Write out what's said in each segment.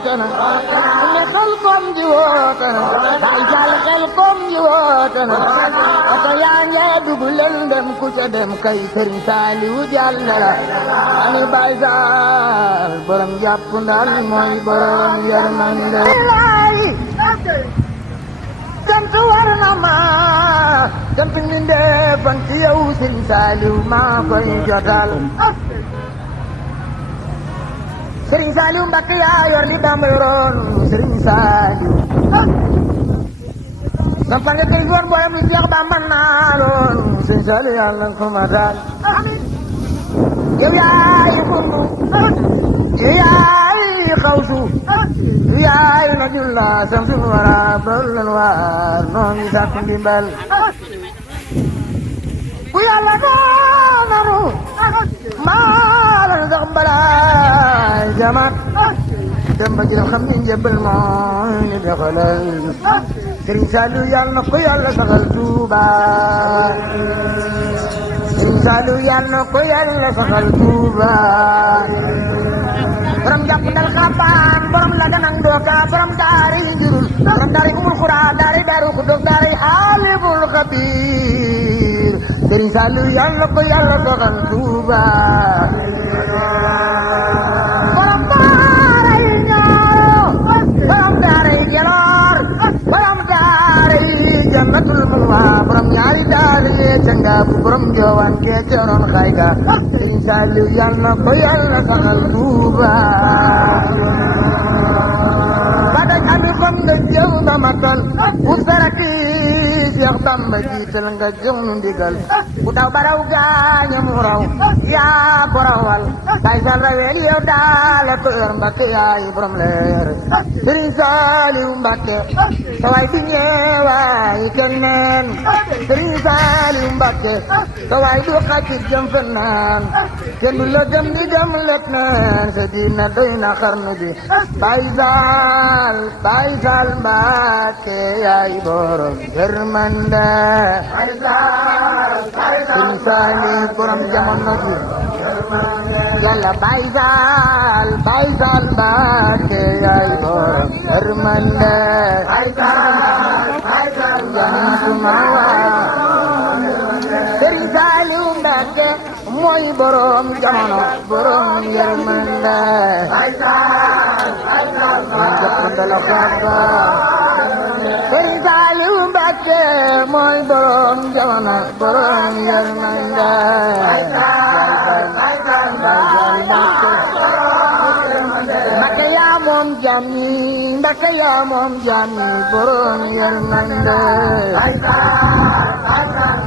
woote na ne xel kom ji woote na day jàll xel kom ji woote na oto yaa ngee dugg lëndëm ku ca dem kay Sëriñ Saaliw jàll la ani Baay Faal borom jàpp ndal mooy borom yërmande cant war na ma cant mbindeef fan ci yow Sëriñ Saaliw maa koy jotal Sëriñ Saaliw Mbàkke yaa yor li Bamba yoroon Sëriñ Saaliw sampal nga kay yoon booyam li Seex Bamba naaloon Sëriñ Saaliw yàlla ko ma daal yow yaay kundu yow yaay xawsu yow yaay najullah samsul wara ballan waar noo ngi sàkku ndimbal bu yàlla noonu maa la sax balaay jamaat dem ba jël xam ni njëbbal mooy ni doxalal Sëriñ Saaliw yàlla na ko yàlla saxal Tuuba Sëriñ Saaliw yàlla na ko yàlla saxal Tuuba borom jàpp ndal xabaan borom la ganang dooka borom daari njurul borom daari umul xuraa daari daaru xuddoos daari aalimul xabiir Sëriñ Saaliw yàlla na ko yàlla saxal Tuuba borom daaray ñaaro borom daaray geloor borom daaray jannatul mulwa borom ñaari daari ca ngaabu borom joowaan kee ca noon xayga Sëriñ Saaliw yàlla na ko yàlla saxal Tuuba ba daj ami kom nga jëw ba matal bu saraki Seex Bamba jiital nga jox nu ndigal bu daw baraw gaañam raw yaa ko rawal Baay Faal raweel yow daala ko yor Mbàkke yaay borom leer Sëriñ Saaliw Mbàkke sa waay bi ñeewaay keneen Sëriñ Saaliw Mbàkke sa waay du xacit jëm fenaan kenn du la gëm di gëm let neen sa diina doy na xarnu bi Baay Faal Mbàkke yaay borom yërmande Sëriñ Saaliw borom jamono ji yàlla Baay Faal Mbàkke yaay borom yërmande jannatu mawa Sëriñ Saaliw Mbàkke mooy borom jamono borom yërmande Sëriñ Saaliw Mbàkke mooy borom jamono borom yërmande Mbàkke yaa moom jaam ñi Mbàkke yaa moom jaam ñi borom yërmande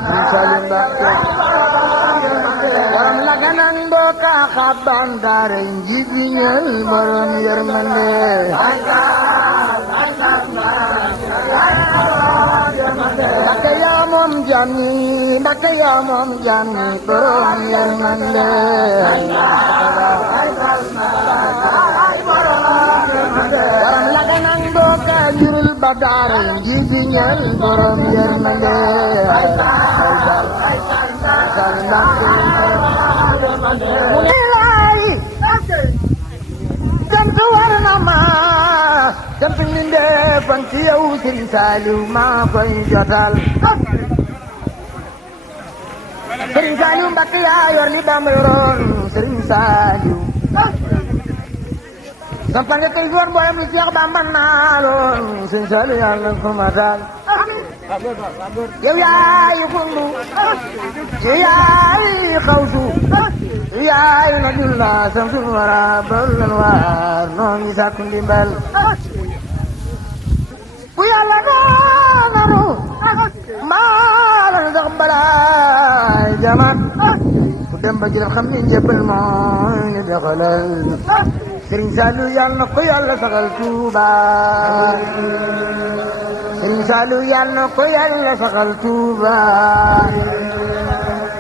Sëriñ Saaliw Mbàkke borom la ganang dooka xabaan daara njiit wi ñël borom yërmande Mbàkke yaa moom jaam ñi Mbàkke yaa moom jaam ñi borom yërmande borom la ganang dooka njurul ba daara njiit wi ñël borom yërmande cant war na ma cant mbindeef fan ci yow Sëriñ Saaliw maa koy jotal Sëriñ Saaliw Mbàkke yaa yor li Bamba yoroon Sëriñ Saaliw sampal nga kay yoon booyam li Seex Bamba naaloon Sëriñ Saaliw yàlla ko ma daal yow yaay kundu yow yaay xawsu yow yaay najullah samsul wara ballan waar noo ngi sàkku ndimbal bu yàlla noonu maa la sax balaay jamaat ku dem ba jël xam ni njëbbal mooy ni doxalal Sëriñ Saaliw yàlla na ko yàlla saxal Tuuba Sëriñ Saaliw yàlla na ko yàlla saxal Tuuba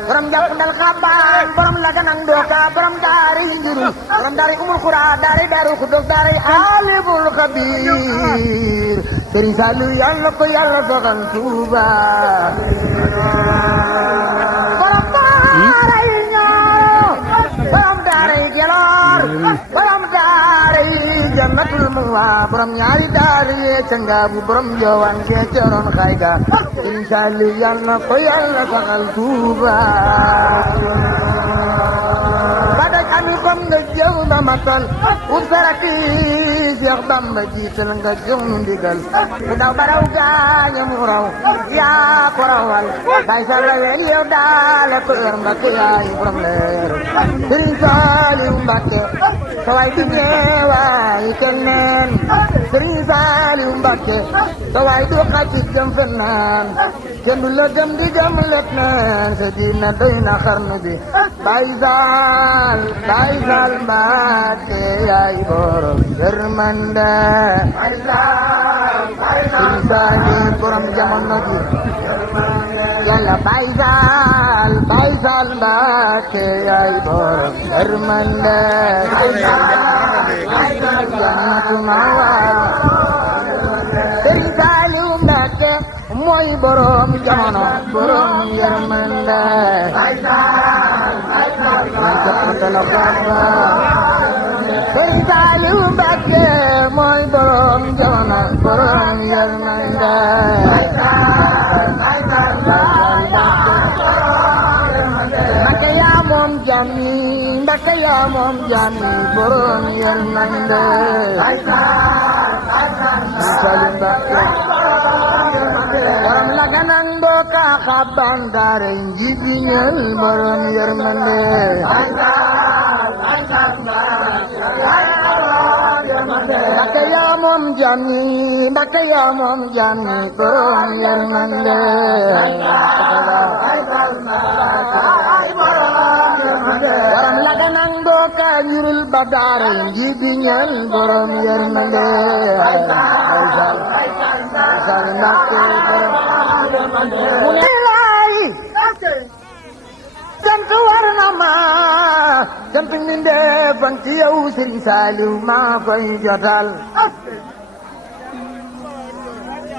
borom jàpp ndal xabaan borom la ganang dooka borom daari njurul borom daari umul xuraa daari daaru xuddoos daari aalimul xabiir Sëriñ Saaliw yàlla na ko yàlla saxal Tuuba borom daaray ñaaro borom daaray geloor borom daaray jannatul waa borom ñaari daara yee ca ngaabu borom joowaan gee ca roon xayga Sëriñ Saaliw yal na ko yàlla saxal Tuuba ba daj ami kom nga jëw ba matal ut saraki Seex Bamba jiital nga jox nu ndigal ku daw baraw gaaña mu raw yaa ko rawal bay sa la wel yow daala ko ër Mbàkke yaay borom leer Sëriñ Saaliw Mbàkke sa waay di ñeewaay keneen Sëriñ Saaliw Mbàkke sa waay du xati jëm fenaan kenn du la gëm di gëm let neen sa diina doy na xarnu bi Baay Saal Mbàkke yaay borom yërmande Sëriñ Saaliw borom jamono ji yàlla Baay Saal Mbàkke yaay borom yërmande jannatu mawa Sëriñ Saaliw Mbàkke mooy borom jamono borom yërmande Sëriñ Saaliw Mbàkke mooy borom jamono borom yërmande Mbàkke yaa moom jàmmi Mbàkke yaa moom jàmmi borom yërmande Saaliw Mbàkke borom la ganan dooka xaban daare njibi ñël borom yërmande Mbàkke yaa moom jàmmi Mbàkke yaa moom jàmmi borom yërmande borom la ganan dooka ñurul ba daare njibi ñël borom yërmande Saaliw Mbàkke mu ne laay sant war na ma sant mbindeef fan ci yow Sëriñ Saaliw maa koy jotal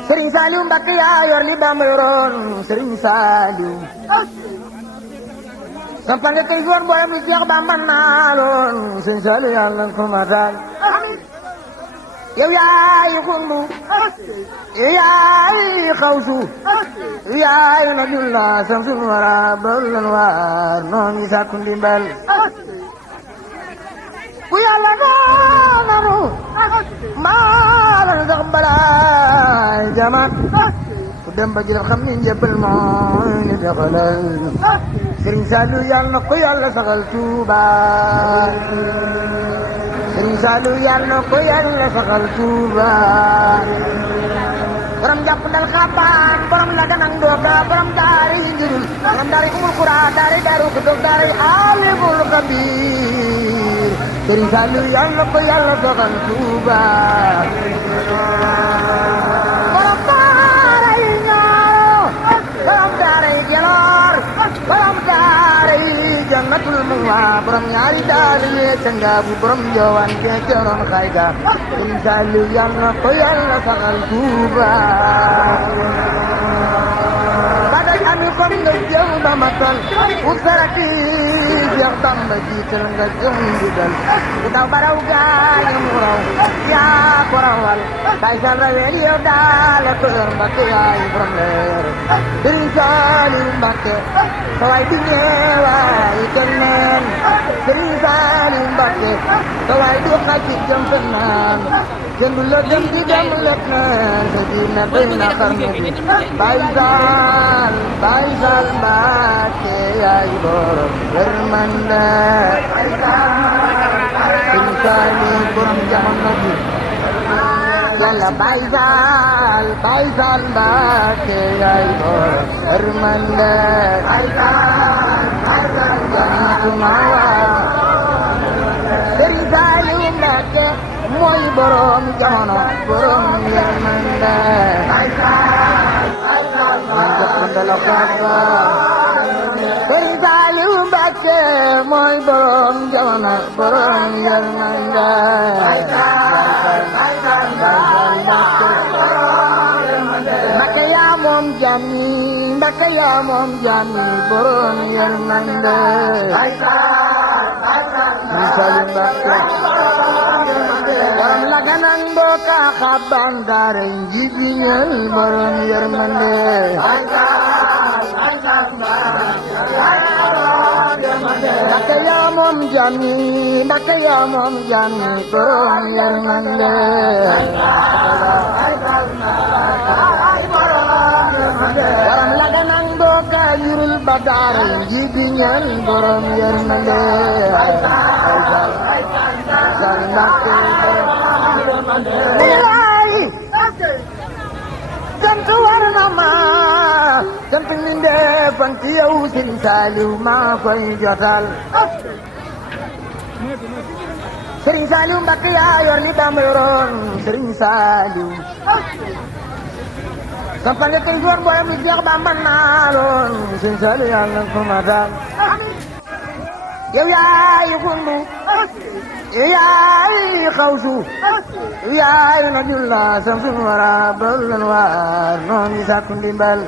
Sëriñ Saaliw Mbàkke yaa yor li Bamba yoroon Sëriñ Saaliw sampal nga kay goor mboolem lu Seex Bamba naaloon Sëriñ Saaliw yàlla ko matal yow yaay xundu yow yaay xawsu yow yaay nabiyullah samsul wara ballan waar noo ngi sàkku ndimbal ku yàlla noonu maa la sax balaay jamat ku dem ba jël xam ni njëbbal mooy ni doxalal Sëriñ Saaliw yàlla na ko yàlla saxal Tuuba Sëriñ Saaliw yàlla na ko yàlla saxal Tuuba borom jàpp dal xabaan borom la ganang dooga borom daari njurul borom daari umul qura daari daaru xudóog daari alimul xabiir Sëriñ Saaliw yàlla na ko yàlla saxal Tuuba borom daara yi ñaaro borom daara yi geloor borom daara yi jannatul mawa borom ñaari daara yee ca ngaabu borom joowaan gee ca roon xayga Sëriñ Saaliw yàlla na ko yàlla saxal Tuuba ba daj ami kom nga jëw ba matal ut saraki Seex Bamba jiital nga jox ndigal ku daw baraw gaaña mu raw yaa ko rawal bay sa la wel yow daala ko ër Mbàkke yaay borom leer Sëriñ Saaliw Mbàkke sa waay di ñeewaay keneen Sëriñ Saaliw Mbàkke sa waay du xati jëm fenaan kenn du la dem di dem let neen sa diina doy na xarnu bi Baay Saal Mbàkke yaay borom yërmande Sëriñ Saaliw borom jamono ji yàlla Baay Saal Mbàkke yaay borom yërmande jannatu mawa Sëriñ Saaliw Mbàkke mooy borom jamono borom yërmande Sëriñ Saaliw Mbàkke mooy borom jamono borom yërmande Mbàkke yaa moom jàmmi Mbàkke yaa moom jàmmi borom yërmande Sëriñ Saaliw Mbàkke borom la ganan dooka xaban daara njibiñal borom yërmande Mbakke yaa moom jaam ñi Mbakke yaa moom jaam ñi borom yërmande borom la ganang dooka yurul ba daara njibiñal borom yërmande Ilaahi cant war na ma cant mi ndeefan ci yow Sëriñ Saaliw maa koy jotal Sëriñ Saaliw Mbakke yaa yor li Bamba yoroon Sëriñ Saaliw sampal nga kay joor mboolem li Seex Bamba naaloon Sëriñ Saaliw yàlla na ko matal yow yaay xundu yow yaay xawsu yow yaay najullah samsul wara ballan waar noo ngi sàkku ndimbal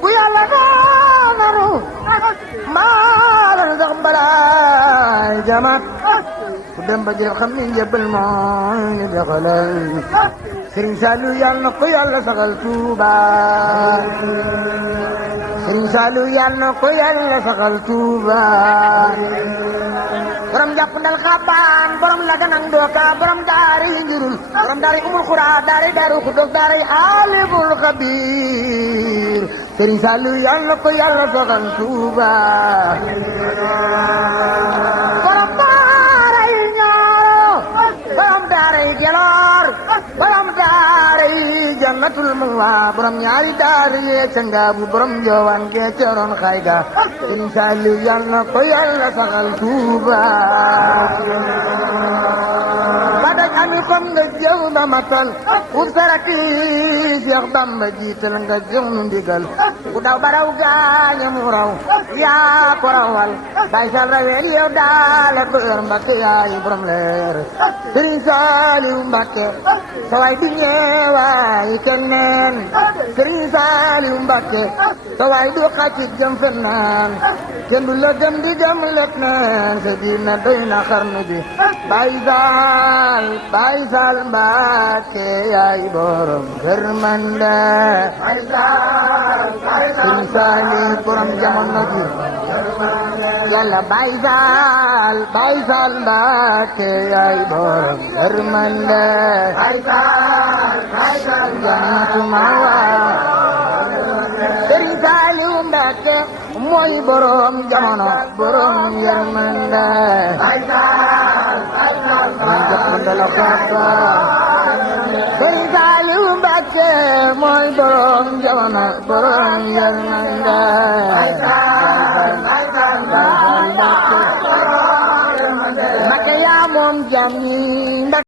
ku yàlla naanu maalan sax balaay jamat ku dem ba jël xam ni njëbbal mooy ni doxalal Sëriñ Saaliw yàlla na ko yàlla saxal Tuuba Sëriñ Saaliw yàlla na ko yàlla saxal Tuuba borom jàpp ndal xabaan borom la ganang dooka borom daari njurul borom daari umul xuraa daari daaru xuddoos daari aalimul xabiir Sëriñ Saaliw yàlla na ko yàlla saxal Tuuba borom daaray ñaaro borom daaray geloor borom daaray jannatul mawa borom ñaari daara yee ca ngaabu borom njoowaan gee ca roon xayga Sëriñ Saaliw yàlla na ko yàlla saxal Tuuba ba daj ami kom nga jëw ba matal ut saraki Seex Bamba jiital nga jox nu ndigal ku daw ba raw gaaña mu raw yaa ko rawal bay sal raweel yow daala ko yor Mbakke yaay borom leer Sëriñ Saaliw Mbakke sa waay di ñeewaay kenneen Sëriñ Saaliw Mbakke sa waay du xacit jëm fennaan kenn du la gëm di gëm lekk neen sa diina doy na xarnu bi Baay Saal Mbakke yaay borom yërmande Sëriñ Saaliw borom jamono ji yàlla Baay Saal Mbakke yaay borom yërmande jannatu mawa Sëriñ Saaliw Mbakke mooy borom jamono borom yërmande Sëriñ Saaliw Mbakke mooy borom jamono borom yërmande Mbakke yaa moom jaam ñi